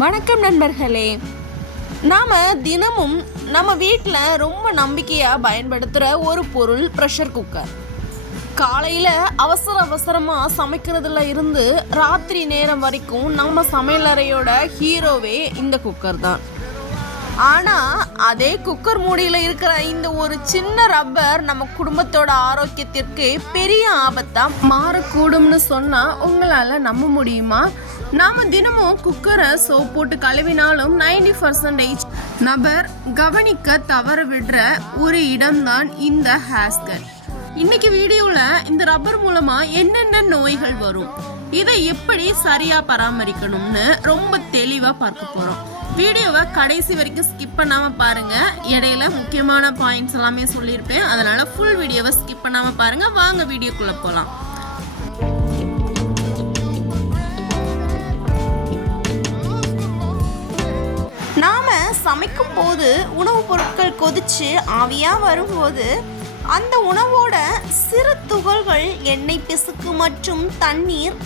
வணக்கம் நண்பர்களே. நாம் தினமும் நம்ம வீட்டில் ரொம்ப நம்பிக்கையாக பயன்படுத்துகிற ஒரு பொருள் ப்ரெஷர் குக்கர். காலையில் அவசரமாக சமைக்கிறதுல இருந்து ராத்திரி நேரம் வரைக்கும் நம்ம சமையலறையோட ஹீரோவே இந்த குக்கர் தான். ஆனால் அதே குக்கர் மூடியில் இருக்கிற இந்த ஒரு சின்ன ரப்பர் நம்ம குடும்பத்தோட ஆரோக்கியத்திற்கு பெரிய ஆபத்தாக மாறக்கூடும்னு சொன்னால் உங்களால் நம்ப முடியுமா? நாம் தினமும் குக்கரை சோப் போட்டு கழுவினாலும் 90% நபர் கவனிக்க தவற விடுற ஒரு இடம்தான் இந்த ஹேஸ்கட். இன்னைக்கு வீடியோவில் இந்த ரப்பர் மூலமாக என்னென்ன நோய்கள் வரும், இதை எப்படி சரியாக பராமரிக்கணும்னு ரொம்ப தெளிவாக பார்க்க போகிறோம். வீடியோவை கடைசி வரைக்கும் ஸ்கிப் பண்ணாமல் பாருங்கள். இடையில முக்கியமான பாயிண்ட்ஸ் எல்லாமே சொல்லியிருப்பேன், அதனால் ஃபுல் வீடியோவை ஸ்கிப் பண்ணாமல் பாருங்கள். வாங்க வீடியோக்குள்ளே போகலாம். நாம் சமைக்கும் போது உணவுப் பொருட்கள் கொதிச்சு ஆவியாக வரும்போது அந்த உணவோட சிறு துகள்கள், எண்ணெய் பிசுக்கு மற்றும் தண்ணீர்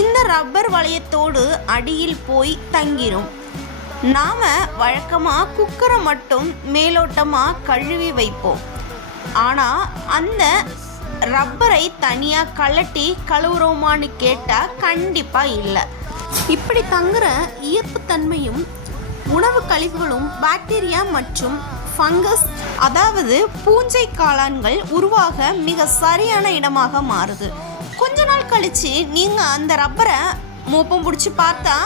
இந்த ரப்பர் வளையத்தோடு அடியில் போய் தங்கிரும். நாம் வழக்கமாக குக்கரை மட்டும் மேலோட்டமாக கழுவி வைப்போம். ஆனால் அந்த ரப்பரை தனியாக கழட்டி கழுவுறோமான்னு கேட்டால் கண்டிப்பாக இல்லை. இப்படி தங்குற ஈர்ப்புத்தன்மையும் உணவு கழிவுகளும் பாக்டீரியா மற்றும் ஃபங்கஸ், அதாவது பூஞ்சை காளான்கள் உருவாக மிக சரியான இடமாக மாறுது. கொஞ்ச நாள் கழித்து நீங்கள் அந்த ரப்பரை மோப்பம் பிடிச்சி பார்த்தா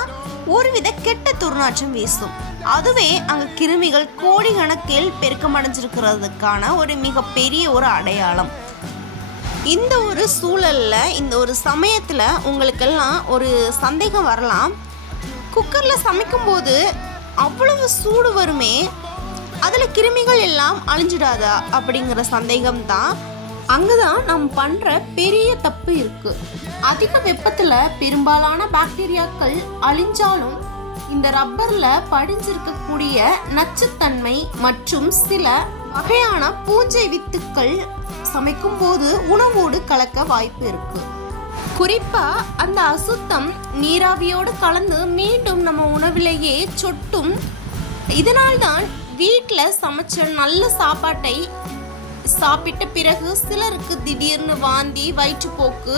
ஒருவித கெட்ட துர்நாற்றம் வீசும். அதுவே அங்கே கிருமிகள் கோடிக்கணக்கில் பெருக்கமடைஞ்சிருக்கிறதுக்கான ஒரு மிகப்பெரிய ஒரு அடையாளம். இந்த ஒரு சூழலில், இந்த ஒரு சமயத்தில் உங்களுக்கெல்லாம் ஒரு சந்தேகம் வரலாம். குக்கரில் சமைக்கும்போது அவ்வளவு சூடு வருமே, அதில் கிருமிகள் எல்லாம் அழிஞ்சிடாதா அப்படிங்கிற சந்தேகம்தான். அங்கே தான் நம்ம பண்ணுற பெரிய தப்பு இருக்குது. அதிக வெப்பத்தில் பெரும்பாலான பாக்டீரியாக்கள் அழிஞ்சாலும் இந்த ரப்பரில் படிஞ்சிருக்கக்கூடிய நச்சுத்தன்மை மற்றும் சில வகையான பூஞ்சை வித்துக்கள் சமைக்கும் போது உணவோடு கலக்க வாய்ப்பு இருக்குது. குறிப்பாக அந்த அசுத்தம் நீராவியோடு கலந்து மீண்டும் நம்ம உணவிலேயே சொட்டும். இதனால்தான் வீட்டில் சமைச்ச நல்ல சாப்பாட்டை சாப்பிட்ட பிறகு சிலருக்கு திடீர்னு வாந்தி, வயிற்றுப்போக்கு,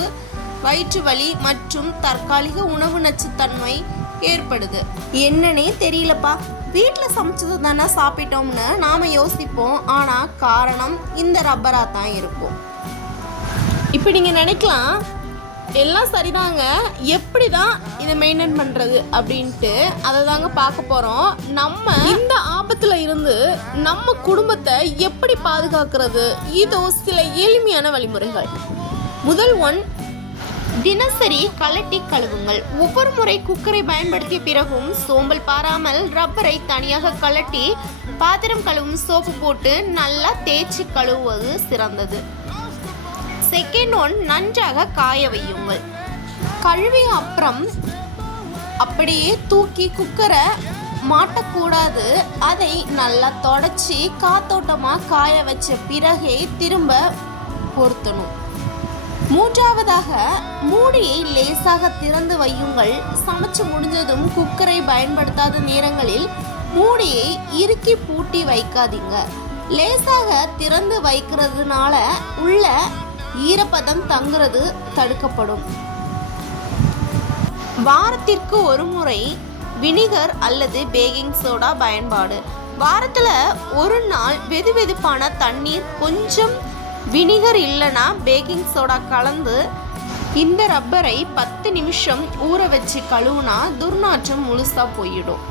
வயிற்று வலி மற்றும் தற்காலிக உணவு நச்சுத்தன்மை ஏற்படுது. என்னன்னே தெரியலப்பா, வீட்டில் சமைச்சது தானே சாப்பிட்டோம்னு நாம் யோசிப்போம். ஆனால் காரணம் இந்த ரப்பராக தான் இருக்கும். இப்போ நீங்கள் நினைக்கலாம், எல்லாம் சரிதாங்க, எப்படி தான் இதை மெயின்டைன் பண்ணுறது அப்படின்ட்டு. அதை தாங்க பார்க்க போகிறோம். நம்ம இந்த ஆபத்தில் இருந்து நம்ம குடும்பத்தை எப்படி பாதுகாக்கிறது, இதோ சில எளிமையான வழிமுறைகள். முதல் ஒன், தினசரி கழட்டி கழுவுங்கள். ஒவ்வொரு முறை குக்கரை பயன்படுத்திய பிறகும் சோம்பல் பாராமல் ரப்பரை தனியாக கழட்டி பாத்திரம் கழுவும் சோப்பு போட்டு நல்லா தேய்ச்சி கழுவுவது சிறந்தது. செகண்ட் ஒன், நன்றாக காய வையுங்கள். கழுவிய அப்புறம் அப்படியே தூக்கி குக்கரை மாட்டக்கூடாது. அதை நல்லா தொடச்சி காத்தோட்டமாக காய வச்ச பிறகே திரும்ப பொருத்தணும். மூன்றாவதாக, மூடியை லேசாக திறந்து வையுங்கள். சமைச்சு முடிஞ்சதும் குக்கரை பயன்படுத்தாத நேரங்களில் மூடியை இறுக்கி பூட்டி வைக்காதீங்க. லேசாக திறந்து வைக்கிறதுனால உள்ள ஈரப்பதம் தங்குறது தடுக்கப்படும். வாரத்திற்கு ஒரு முறை வினிகர் அல்லது பேக்கிங் சோடா பயன்பாடு. வாரத்தில் ஒரு நாள் வெதுவெதுப்பான தண்ணீர், கொஞ்சம் வினிகர் இல்லைன்னா பேக்கிங் சோடா கலந்து இந்த ரப்பரை 10 நிமிஷம் ஊற வச்சு கழுவுனா துர்நாற்றம் முழுசாக போயிடும்.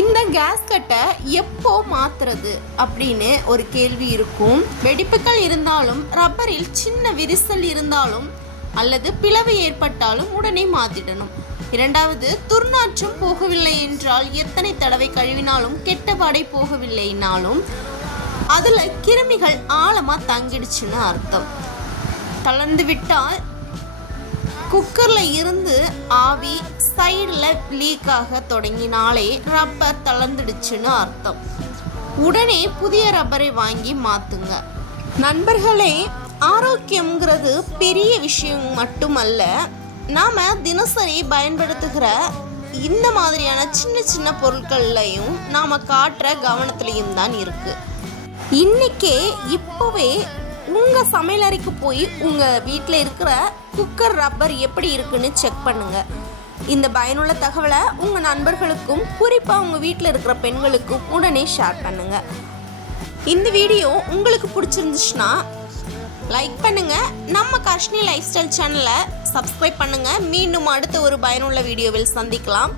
இந்த கேஸ்கட்டை எப்போ மாற்றுறது அப்படின்னு ஒரு கேள்வி இருக்கும். வெடிப்புகள் இருந்தாலும், ரப்பரில் சின்ன விரிசல் இருந்தாலும் அல்லது பிளவு ஏற்பட்டாலும் உடனே மாற்றிடணும். இரண்டாவது, துர்நாற்றம் போகவில்லை என்றால், எத்தனை தடவை கழுவினாலும் கெட்ட வாடை போகவில்லைனாலும் அதில் கிருமிகள் ஆழமாக தங்கிடுச்சுன்னு அர்த்தம். தளர்ந்து விட்டால், குக்கரில் இருந்து ஆவி சைடில் லீக்காக தொடங்கினாலே ரப்பர் தளர்ந்துடுச்சுன்னு அர்த்தம். உடனே புதிய ரப்பரை வாங்கி மாற்றுங்க. நண்பர்களே, ஆரோக்கியம்ங்கிறது பெரிய விஷயம் மட்டுமல்ல, நாம் தினசரி பயன்படுத்துகிற இந்த மாதிரியான சின்ன சின்ன பொருட்கள்லையும் நாம் காட்டுற கவனத்துலேயும் தான் இருக்குது. இன்றைக்கே இப்போவே உங்கள் சமையலறைக்கு போய் உங்கள் வீட்டில் இருக்கிற குக்கர் ரப்பர் எப்படி இருக்குன்னு செக் பண்ணுங்கள். இந்த பயனுள்ள தகவலை உங்கள் நண்பர்களுக்கும் குறிப்பாக உங்கள் வீட்டில் இருக்கிற பெண்களுக்கும் உடனே ஷேர் பண்ணுங்கள். இந்த வீடியோ உங்களுக்கு பிடிச்சிருந்துச்சுன்னா லைக் பண்ணுங்கள். நம்ம கர்ஷினி லைஃப் ஸ்டைல் சேனலை சப்ஸ்கிரைப் பண்ணுங்கள். மீண்டும் அடுத்த ஒரு பயனுள்ள வீடியோவில் சந்திக்கலாம்.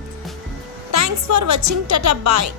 தேங்க்ஸ் ஃபார் வாட்சிங். டாடா பாய்.